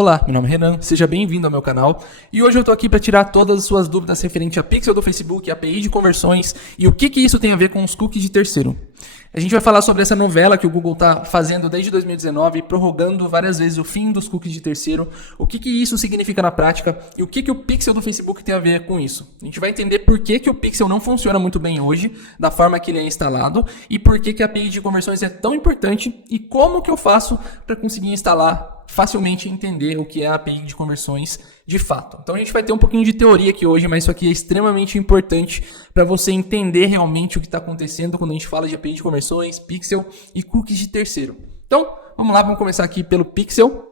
Olá, meu nome é Renan, seja bem-vindo ao meu canal e hoje eu estou aqui para tirar todas as suas dúvidas referente a pixel do Facebook, API de conversões e o que isso tem a ver com os cookies de terceiro. A gente vai falar sobre essa novela que o Google está fazendo desde 2019, prorrogando várias vezes o fim dos cookies de terceiro, o que isso significa na prática e o que o pixel do Facebook tem a ver com isso. A gente vai entender por que o pixel não funciona muito bem hoje, da forma que ele é instalado, e por que a API de conversões é tão importante e como que eu faço para conseguir instalar facilmente entender o que é a API de conversões de fato. Então a gente vai ter um pouquinho de teoria aqui hoje, mas isso aqui é extremamente importante para você entender realmente o que está acontecendo quando a gente fala de API de conversões, pixel e cookies de terceiro. Então, vamos lá, vamos começar aqui pelo pixel.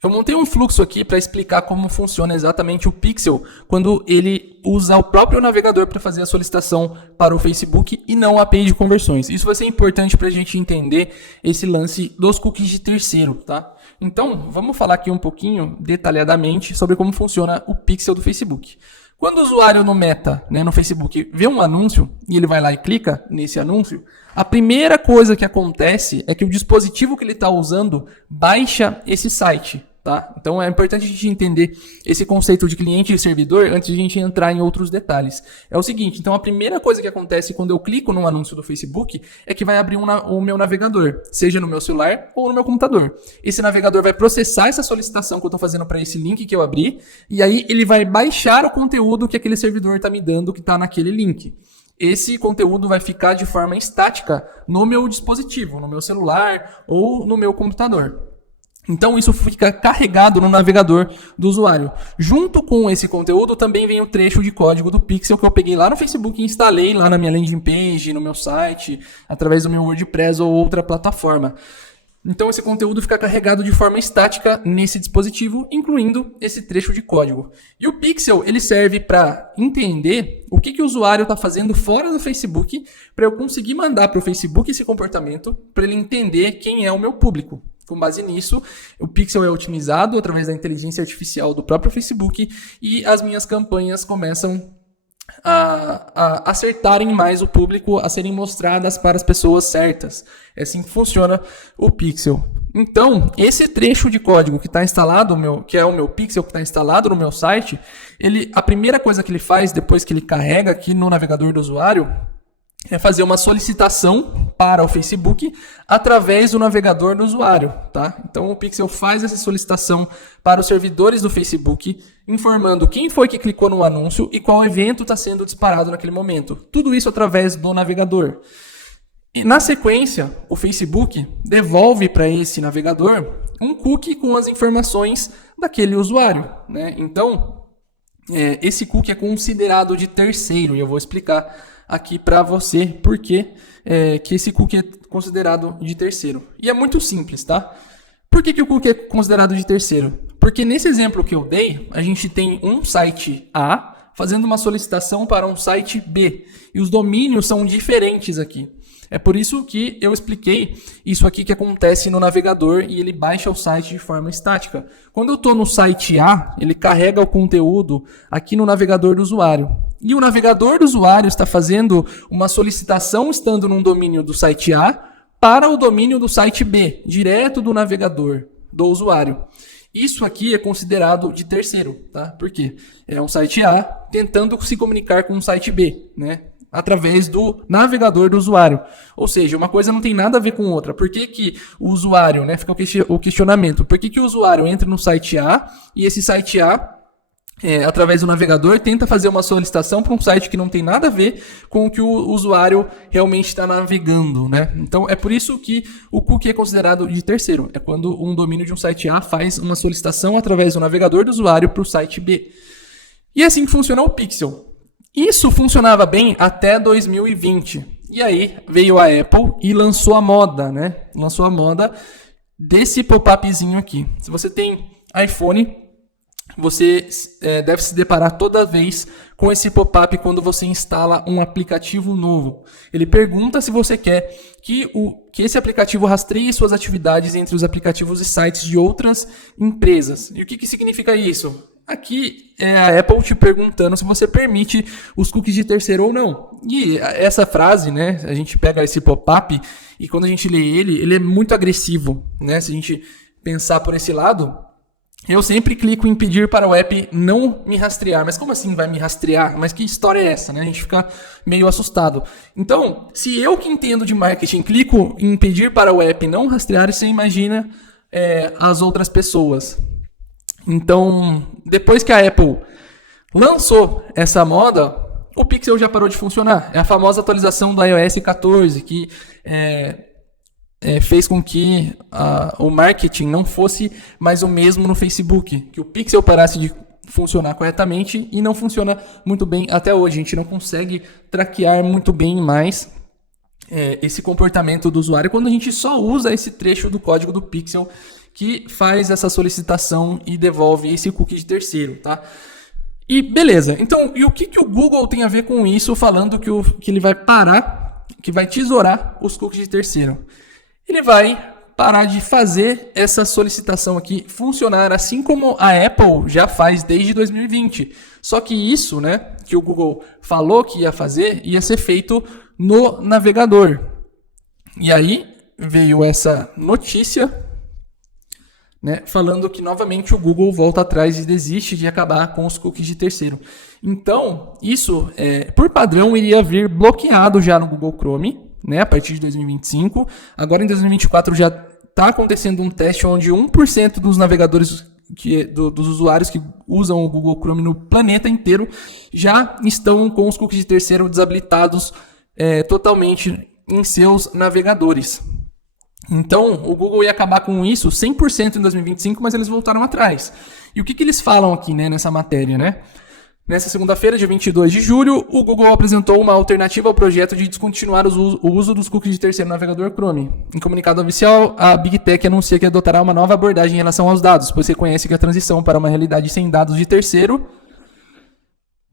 Eu montei um fluxo aqui para explicar como funciona exatamente o pixel quando ele usa o próprio navegador para fazer a solicitação para o Facebook e não a API de conversões. Isso vai ser importante para a gente entender esse lance dos cookies de terceiro, tá? Então, vamos falar aqui um pouquinho detalhadamente sobre como funciona o pixel do Facebook. Quando o usuário no Meta, no Facebook, vê um anúncio e ele vai lá e clica nesse anúncio, a primeira coisa que acontece é que o dispositivo que ele está usando baixa esse site. Tá? Então é importante a gente entender esse conceito de cliente e servidor antes de a gente entrar em outros detalhes. É o seguinte, então a primeira coisa que acontece quando eu clico no anúncio do Facebook é que vai abrir o meu navegador, seja no meu celular ou no meu computador. Esse navegador vai processar essa solicitação que eu estou fazendo para esse link que eu abri, e aí ele vai baixar o conteúdo que aquele servidor está me dando que está naquele link. Esse conteúdo vai ficar de forma estática no meu dispositivo, no meu celular ou no meu computador. Então isso fica carregado no navegador do usuário. Junto com esse conteúdo também vem o trecho de código do Pixel que eu peguei lá no Facebook e instalei lá na minha landing page, no meu site, através do meu WordPress ou outra plataforma. Então esse conteúdo fica carregado de forma estática nesse dispositivo, incluindo esse trecho de código. E o Pixel ele serve para entender o que o usuário está fazendo fora do Facebook, para eu conseguir mandar para o Facebook esse comportamento, para ele entender quem é o meu público. Com base nisso, o Pixel é otimizado através da inteligência artificial do próprio Facebook e as minhas campanhas começam a acertarem mais o público, a serem mostradas para as pessoas certas. É assim que funciona o Pixel. Então, esse trecho de código que está instalado, que é o meu Pixel que está instalado no meu site, a primeira coisa que ele faz depois que ele carrega aqui no navegador do usuário é fazer uma solicitação para o Facebook através do navegador do usuário, tá? Então o Pixel faz essa solicitação para os servidores do Facebook, informando quem foi que clicou no anúncio e qual evento está sendo disparado naquele momento. Tudo isso através do navegador. E na sequência, o Facebook devolve para esse navegador um cookie com as informações daquele usuário, né? Então, esse cookie é considerado de terceiro e eu vou explicar aqui para você por que esse cookie é considerado de terceiro. E é muito simples, tá? Por que o cookie é considerado de terceiro? Porque nesse exemplo que eu dei, a gente tem um site A fazendo uma solicitação para um site B. E os domínios são diferentes aqui. É por isso que eu expliquei isso aqui que acontece no navegador e ele baixa o site de forma estática. Quando eu estou no site A, ele carrega o conteúdo aqui no navegador do usuário. E o navegador do usuário está fazendo uma solicitação estando num domínio do site A para o domínio do site B, direto do navegador do usuário. Isso aqui é considerado de terceiro, tá? Por quê? É um site A tentando se comunicar com um site B, né? Através do navegador do usuário. Ou seja, uma coisa não tem nada a ver com outra. Por que o usuário, fica o questionamento, por que o usuário entra no site A e esse site A, através do navegador, tenta fazer uma solicitação para um site que não tem nada a ver com o que o usuário realmente está navegando, né? Então, é por isso que o cookie é considerado de terceiro. É quando um domínio de um site A faz uma solicitação através do navegador do usuário para o site B. E é assim que funciona o Pixel. Isso funcionava bem até 2020. E aí veio a Apple e lançou a moda, né? Lançou a moda desse pop-upzinho aqui. Se você tem iPhone, você deve se deparar toda vez com esse pop-up quando você instala um aplicativo novo. Ele pergunta se você quer que esse aplicativo rastreie suas atividades entre os aplicativos e sites de outras empresas. E o que significa isso? Aqui é a Apple te perguntando se você permite os cookies de terceiro ou não. E essa frase, a gente pega esse pop-up e quando a gente lê ele é muito agressivo, né? Se a gente pensar por esse lado, eu sempre clico em pedir para o app não me rastrear. Mas como assim vai me rastrear? Mas que história é essa, né? A gente fica meio assustado. Então, se eu que entendo de marketing clico em pedir para o app não rastrear, você imagina as outras pessoas. Então, depois que a Apple lançou essa moda, o Pixel já parou de funcionar. É a famosa atualização do iOS 14, que fez com que o marketing não fosse mais o mesmo no Facebook, que o Pixel parasse de funcionar corretamente e não funciona muito bem até hoje. A gente não consegue traquear muito bem mais esse comportamento do usuário quando a gente só usa esse trecho do código do Pixel que faz essa solicitação e devolve esse cookie de terceiro, tá? E beleza, então, e o que o Google tem a ver com isso, falando que ele vai parar, que vai tesourar os cookies de terceiro? Ele vai parar de fazer essa solicitação aqui funcionar, assim como a Apple já faz desde 2020. Só que isso, né, que o Google falou que ia fazer, ia ser feito no navegador. E aí veio essa notícia, né, falando que novamente o Google volta atrás e desiste de acabar com os cookies de terceiro. Então, isso, por padrão, iria vir bloqueado já no Google Chrome, né, a partir de 2025. Agora, em 2024, já está acontecendo um teste onde 1% dos navegadores, dos usuários que usam o Google Chrome no planeta inteiro, já estão com os cookies de terceiro desabilitados totalmente em seus navegadores. Então, o Google ia acabar com isso 100% em 2025, mas eles voltaram atrás. E o que eles falam aqui, né, nessa matéria, né? Nessa segunda-feira, dia 22 de julho, o Google apresentou uma alternativa ao projeto de descontinuar o uso dos cookies de terceiro no navegador Chrome. Em comunicado oficial, a Big Tech anuncia que adotará uma nova abordagem em relação aos dados, pois reconhece que a transição para uma realidade sem dados de terceiro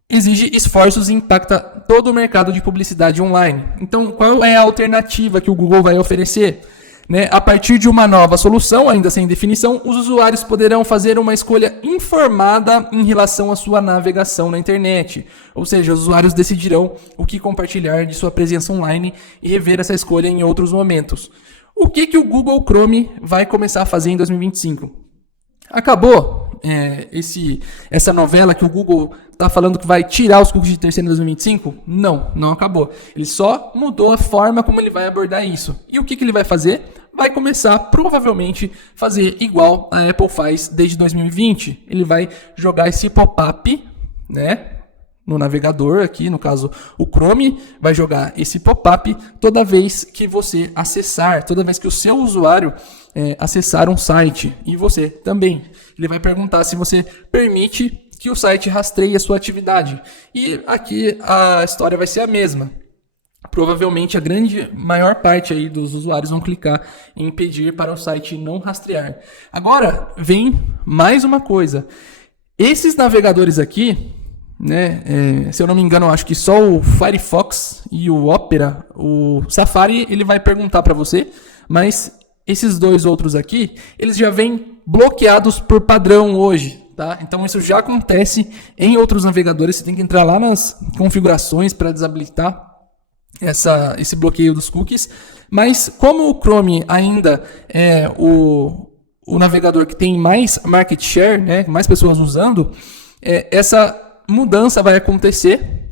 exige esforços e impacta todo o mercado de publicidade online. Então, qual é a alternativa que o Google vai oferecer? Né? A partir de uma nova solução, ainda sem definição, os usuários poderão fazer uma escolha informada em relação à sua navegação na internet. Ou seja, os usuários decidirão o que compartilhar de sua presença online e rever essa escolha em outros momentos. O que o Google Chrome vai começar a fazer em 2025? Acabou essa novela que o Google está falando que vai tirar os cookies de terceiro em 2025? Não acabou. Ele só mudou a forma como ele vai abordar isso. E o que ele vai fazer? Vai começar, provavelmente, fazer igual a Apple faz desde 2020. Ele vai jogar esse pop-up, né, no navegador aqui, no caso o Chrome, vai jogar esse pop-up toda vez que você acessar, toda vez que o seu usuário acessar um site, e você também. Ele vai perguntar se você permite que o site rastreie a sua atividade. E aqui a história vai ser a mesma. Provavelmente a maior parte aí dos usuários vão clicar em pedir para o site não rastrear. Agora vem mais uma coisa. Esses navegadores aqui, né, se eu não me engano, eu acho que só o Firefox e o Opera, o Safari, ele vai perguntar para você, mas esses dois outros aqui, eles já vêm bloqueados por padrão hoje. Tá? Então isso já acontece em outros navegadores. Você tem que entrar lá nas configurações para desabilitar esse bloqueio dos cookies. Mas como o Chrome ainda é o navegador que tem mais market share, né, mais pessoas usando, essa mudança vai acontecer.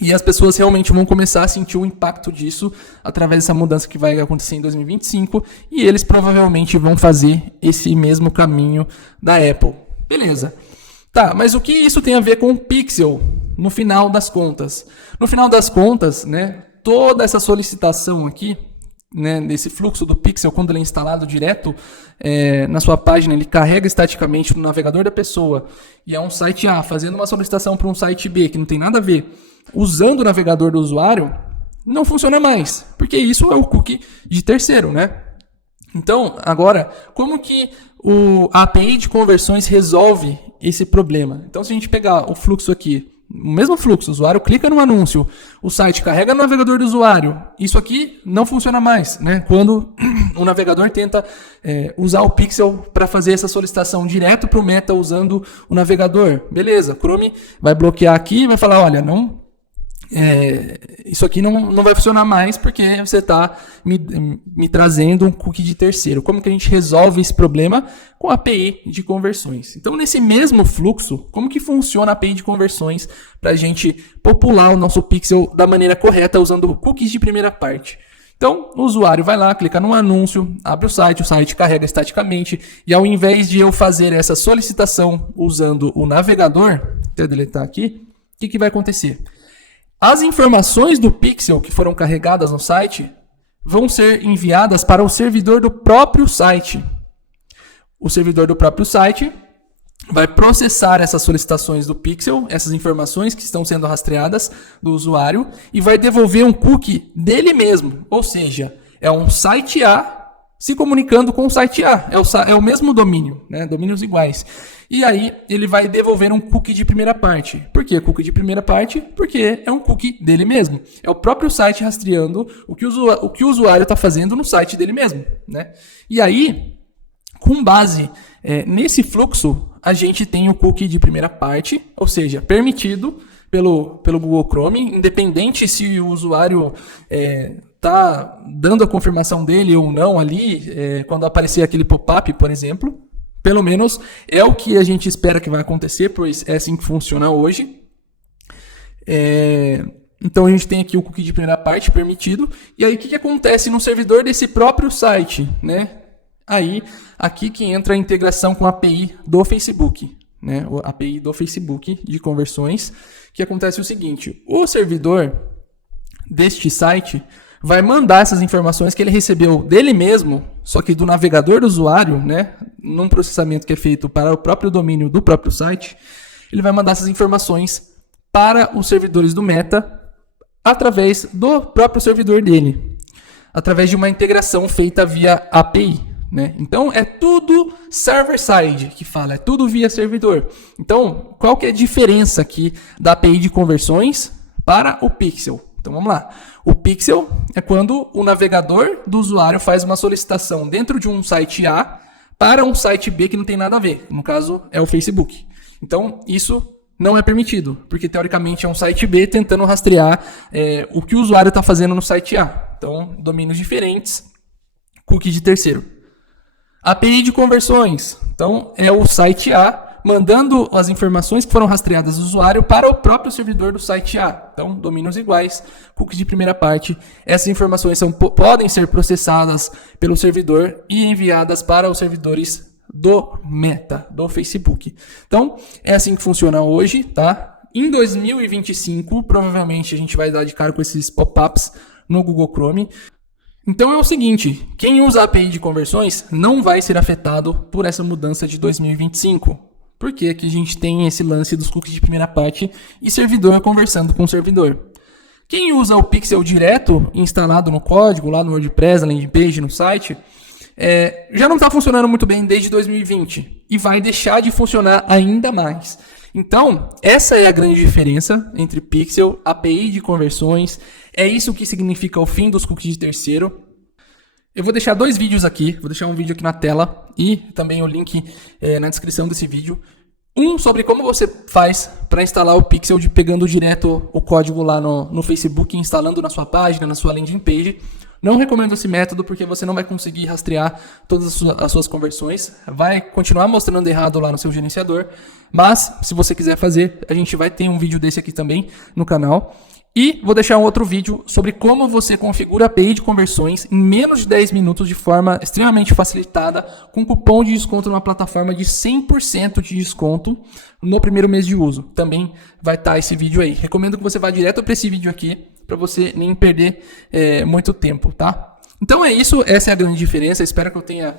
E as pessoas realmente vão começar a sentir o impacto disso através dessa mudança que vai acontecer em 2025. E eles provavelmente vão fazer esse mesmo caminho da Apple. Beleza. Tá, mas o que isso tem a ver com o Pixel no final das contas? No final das contas, né, toda essa solicitação aqui, né, desse fluxo do Pixel, quando ele é instalado direto na sua página, ele carrega estaticamente no navegador da pessoa, e é um site A fazendo uma solicitação para um site B, que não tem nada a ver, usando o navegador do usuário, não funciona mais, porque isso é o cookie de terceiro, né? Então, agora, como que a API de conversões resolve esse problema? Então, se a gente pegar o fluxo aqui, o mesmo fluxo, o usuário clica no anúncio, o site carrega no navegador do usuário, isso aqui não funciona mais, né? Quando o navegador tenta usar o Pixel para fazer essa solicitação direto para o Meta usando o navegador. Beleza, Chrome vai bloquear aqui e vai falar, olha, não isso aqui não vai funcionar mais porque você está me trazendo um cookie de terceiro. Como que a gente resolve esse problema? Com a API de conversões. Então, nesse mesmo fluxo, como que funciona a API de conversões para a gente popular o nosso pixel da maneira correta usando cookies de primeira parte? Então, o usuário vai lá, clica no anúncio, abre o site carrega estaticamente, e ao invés de eu fazer essa solicitação usando o navegador, até deletar aqui, o que vai acontecer? As informações do pixel que foram carregadas no site vão ser enviadas para o servidor do próprio site. O servidor do próprio site vai processar essas solicitações do pixel, essas informações que estão sendo rastreadas do usuário, e vai devolver um cookie dele mesmo. Ou seja, é um site A se comunicando com o site A. É o mesmo domínio, né? Domínios iguais. E aí ele vai devolver um cookie de primeira parte. Por que cookie de primeira parte? Porque é um cookie dele mesmo. É o próprio site rastreando o que o usuário está fazendo no site dele mesmo, né? E aí, com base nesse fluxo, a gente tem o cookie de primeira parte, ou seja, permitido pelo Google Chrome, independente se o usuário está dando a confirmação dele ou não ali, quando aparecer aquele pop-up, por exemplo. Pelo menos é o que a gente espera que vai acontecer, pois é assim que funciona hoje. Então a gente tem aqui o cookie de primeira parte permitido. E aí o que acontece no servidor desse próprio site, né? Aí, aqui que entra a integração com a API do Facebook, né? A API do Facebook de conversões, que acontece o seguinte: o servidor deste site vai mandar essas informações que ele recebeu dele mesmo, só que do navegador do usuário, né? Num processamento que é feito para o próprio domínio do próprio site, ele vai mandar essas informações para os servidores do Meta através do próprio servidor dele, através de uma integração feita via API. Né? Então é tudo server-side que fala, é tudo via servidor. Então, qual que é a diferença aqui da API de conversões para o Pixel? Então vamos lá. O Pixel é quando o navegador do usuário faz uma solicitação dentro de um site A para um site B que não tem nada a ver. No caso, é o Facebook. Então, isso não é permitido, porque teoricamente é um site B tentando rastrear o que o usuário está fazendo no site A. Então, domínios diferentes, cookie de terceiro. API de conversões. Então, é o site A mandando as informações que foram rastreadas do usuário para o próprio servidor do site A. Então, domínios iguais, cookies de primeira parte. Essas informações podem ser processadas pelo servidor e enviadas para os servidores do Meta, do Facebook. Então, é assim que funciona hoje, tá? Em 2025, provavelmente a gente vai dar de cara com esses pop-ups no Google Chrome. Então é o seguinte, quem usa a API de conversões não vai ser afetado por essa mudança de 2025. Porque aqui a gente tem esse lance dos cookies de primeira parte e servidor conversando com o servidor. Quem usa o Pixel direto, instalado no código, lá no WordPress, na landing page, no site, já não está funcionando muito bem desde 2020 e vai deixar de funcionar ainda mais. Então, essa é a grande diferença entre Pixel, API de conversões. É isso que significa o fim dos cookies de terceiro. Eu vou deixar 2 vídeos aqui, vou deixar um vídeo aqui na tela e também o link na descrição desse vídeo. Um sobre como você faz para instalar o Pixel pegando direto o código lá no Facebook e instalando na sua página, na sua landing page. Não recomendo esse método porque você não vai conseguir rastrear todas as suas conversões. Vai continuar mostrando errado lá no seu gerenciador. Mas, se você quiser fazer, a gente vai ter um vídeo desse aqui também no canal. E vou deixar um outro vídeo sobre como você configura a API de conversões em menos de 10 minutos de forma extremamente facilitada, com cupom de desconto numa plataforma de 100% de desconto no primeiro mês de uso. Também vai estar esse vídeo aí. Recomendo que você vá direto para esse vídeo aqui, para você nem perder muito tempo, tá? Então é isso, essa é a grande diferença. Espero que eu tenha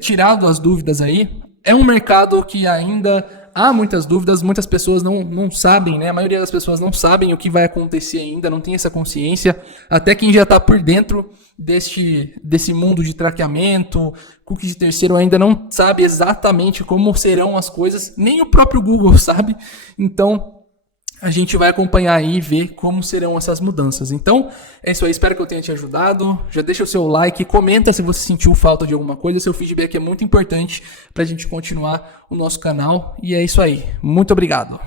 tirado as dúvidas aí. É um mercado que ainda há muitas dúvidas, muitas pessoas não sabem, né? A maioria das pessoas não sabem o que vai acontecer ainda, não tem essa consciência. Até quem já está por dentro desse mundo de traqueamento, cookie de terceiro, ainda não sabe exatamente como serão as coisas, nem o próprio Google sabe. Então, a gente vai acompanhar aí e ver como serão essas mudanças. Então, é isso aí. Espero que eu tenha te ajudado. Já deixa o seu like, comenta se você sentiu falta de alguma coisa. Seu feedback é muito importante para a gente continuar o nosso canal. E é isso aí. Muito obrigado.